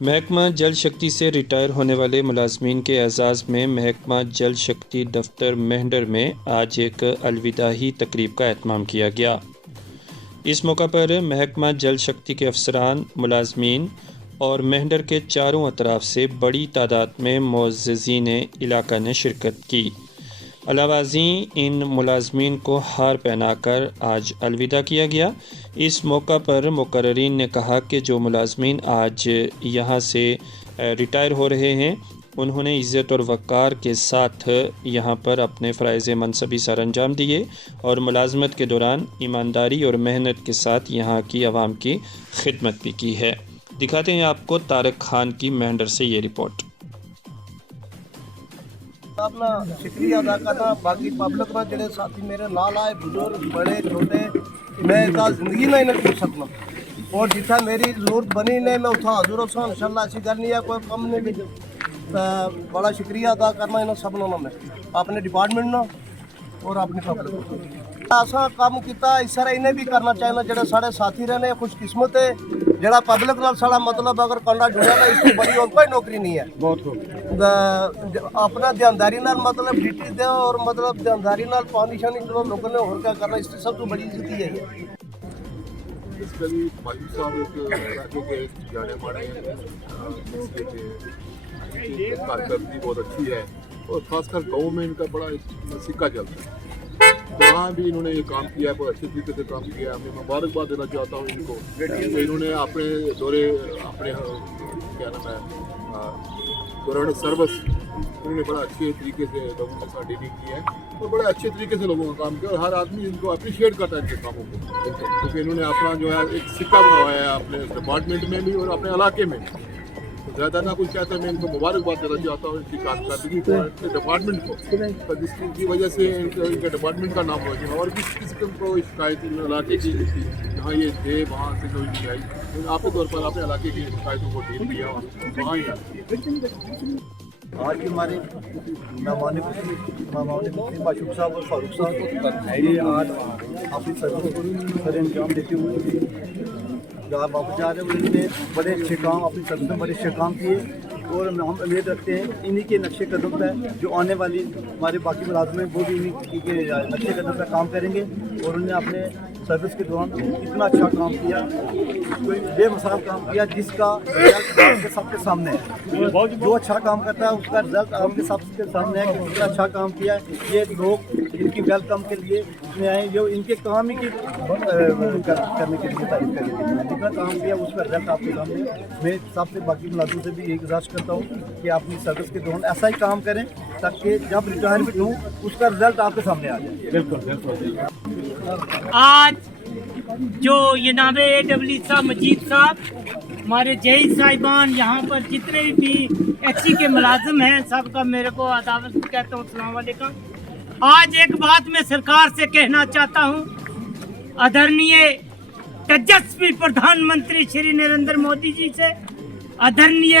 محکمہ جل شکتی سے ریٹائر ہونے والے ملازمین کے اعزاز میں محکمہ جل شکتی دفتر مہنڈر میں آج ایک الوداعی تقریب کا اہتمام کیا گیا۔ اس موقع پر محکمہ جل شکتی کے افسران، ملازمین اور مہنڈر کے چاروں اطراف سے بڑی تعداد میں معززین علاقہ نے شرکت کی۔ علاوہ ازیں ان ملازمین کو ہار پہنا کر آج الوداع کیا گیا۔ اس موقع پر مقررین نے کہا کہ جو ملازمین آج یہاں سے ریٹائر ہو رہے ہیں انہوں نے عزت اور وقار کے ساتھ یہاں پر اپنے فرائض منصبی سر انجام دیے اور ملازمت کے دوران ایمانداری اور محنت کے ساتھ یہاں کی عوام کی خدمت بھی کی ہے۔ دکھاتے ہیں آپ کو طارق خان کی مہنڈر سے یہ رپورٹ۔ اپنا شکریہ ادا کرنا باقی پبلک کا جڑے ساتھی میرے نال آئے، بزرگ بڑے چھوٹے، میں زندگی میں نہیں پوچھ سکنا اور جتنا میری ضرورت بنی نے میں اتنا حاضر ہوساں انشاءاللہ۔ ایسی گل نہیں ہے کوئی کم نہیں بھی بڑا شکریہ ادا کرنا انہوں سب نے میں اپنے ڈپارٹمنٹ نہ اور اپنی پبلک ایسا کام کیتا اس طرح انہیں بھی کرنا چاہیے۔ جڑے سارے ساتھی رہنے خوش قسمت ہے، جڑا پبلک نال سارا مطلب اگر کنڈا جڑیا نا اس کو بڑی اور کوئی نوکری نہیں ہے۔ بہت اپنا دھیانداری نال مطلب ڈیوٹی دے اور مطلب دھیانداری نال پانی شانی چلو لوگوں نے اور کیا کرنا، اس سے سب تو بڑی عزت ہی ہے۔ اس کا بھی ماجد صاحب ایک علاقے کے جانے مانے کارکردگی بہت اچھی ہے اور خاص کر گاؤں میں ان کا بڑا سکہ چلتا ہے۔ وہاں بھی انہوں نے یہ کام کیا ہے، بہت اچھے طریقے سے کام کیا ہے۔ میں مبارکباد دینا چاہتا ہوں ان کو کہ انہوں نے اپنے دورے اپنے کیا نام ہے دوران سروس انہوں نے بڑا اچھے طریقے سے لوگوں کے ساتھ ڈیلنگ کی ہے اور بڑے اچھے طریقے سے لوگوں کا کام کیا اور ہر آدمی ان کو اپریشیٹ کرتا ہے ان کے کاموں کو، کیونکہ انہوں نے اپنا جو ہے ایک سکہ بنایا ہے اپنے ڈپارٹمنٹ میں بھی اور اپنے علاقے میں بھی۔ تو زیادہ نہ کچھ کہتا ہے، میں ان کو مبارکباد دینا چاہتا ہوں ان کی کارکردگی کو، ان کے ڈپارٹمنٹ کو، جس کی وجہ سے ان کے ڈپارٹمنٹ کا نام ہو اور کس قسم کو شکایت علاقے کی جہاں یہ تھے وہاں سے کوئی نہیں آئی، آپ کے طور پر اپنے علاقے کی شکایتوں کو ڈیل کیا اور وہاں ہی آج ہمارے مہمان ماشوق صاحب اور فاروق صاحب یہ آج اپنی سروس سر انجام دیتے ہوئے جہاں واپس جا رہے ہیں، انہوں نے بڑے اچھے کام اپنی سروس میں بڑے اچھے کام کیے اور ہم امید رکھتے ہیں انہی کے نقشے قدم پہ جو آنے والی ہمارے باقی ملازم ہیں وہ بھی انہی کے نقشے قدم پہ کام کریں گے اور انہوں نے اپنے سروس کے دوران اتنا اچھا کام کیا، کوئی بے مثال کام کیا جس کا رزلٹ آپ کے سب کے سامنے ہے۔ جو اچھا کام کرتا ہے اس کا رزلٹ آپ کے سب کے سامنے ہے کہ اتنا اچھا کام کیا ہے۔ یہ لوگ ان کی ویلکم کے لیے میں آئے جو ان کے کام ہی کی کرنے کے لیے تعریف کرنے کے لیے جتنا کام کیا اس کا رزلٹ آپ کے سامنے ہے۔ میں سب سے باقی ملازموں سے بھی یہی گزارش کرتا ہوں کہ اپنی سروس کے دوران ایسا ہی کام کریں تاکہ جب ریٹائرمنٹ ہوں اس کا رزلٹ آپ کے سامنے آ جائے۔ بالکل۔ آج جو جناب صاحب مجید صاحب ہمارے جئی صاحبان یہاں پر جتنے بھی ایچ سی کے ملازم ہیں سب کا میرے کو عداوت کہتا ہوں، السلام علیکم۔ آج ایک بات میں سرکار سے کہنا چاہتا ہوں، آدرنیے تیجسوی پردھان منتری شری نریندر مودی جی سے، آدرنیے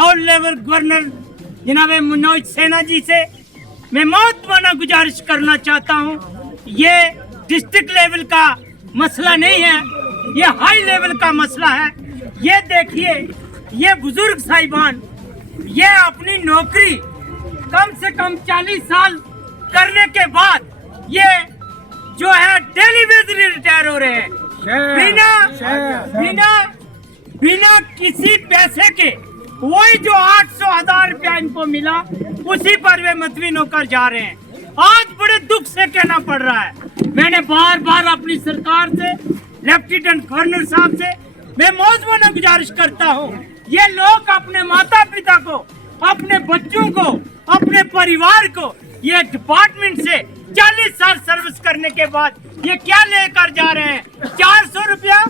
اور لیول گورنر جناب منوج سنہا جی سے میں محتمانہ گزارش کرنا چاہتا ہوں، یہ ڈسٹرکٹ لیول کا مسئلہ نہیں ہے، یہ ہائی لیول کا مسئلہ ہے۔ یہ دیکھیے یہ بزرگ صاحبان یہ اپنی نوکری کم سے کم 40 سال کرنے کے بعد یہ جو ہے ڈیلی ویز ریٹائر ہو رہے ہیں بنا کسی پیسے کے۔ وہی جو 800,000 روپیہ ان کو ملا اسی پر وہ مدوین ہو کر جا رہے ہیں۔ آج بڑے دکھ سے کہنا پڑ رہا ہے، میں نے بار بار اپنی سرکار سے، لیفٹیننٹ گورنر صاحب سے میں موضوعاً گزارش کرتا ہوں، یہ لوگ اپنے ماتا پتا کو، اپنے بچوں کو، اپنے پریوار کو یہ ڈپارٹمنٹ سے 40 سال سروس کرنے کے بعد یہ کیا لے کر جا رہے ہیں؟ 400 روپیہ۔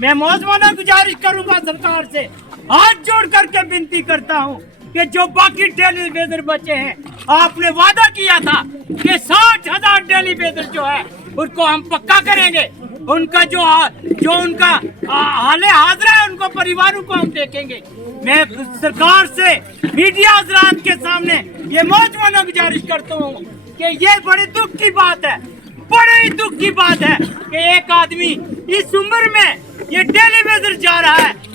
میں موضوعاً گزارش کروں گا سرکار سے، ہاتھ جوڑ کر کے بنتی کرتا ہوں کہ جو باقی ڈیلی ویزر بچے ہیں آپ نے وعدہ کیا تھا کہ 60,000 ڈیلی ویزر جو ہے ان کو ہم پکا کریں گے، ان کا جو ان کا حال حاضرہ ہے ان کو پریواروں کو ہم دیکھیں گے۔ میں سرکار سے میڈیا حضرات کے سامنے یہ موجودہ گزارش کرتا ہوں کہ یہ بڑے دکھ کی بات ہے، بڑے دکھ کی بات ہے کہ ایک آدمی اس عمر میں یہ ڈیلی ویزر جا رہا ہے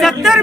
70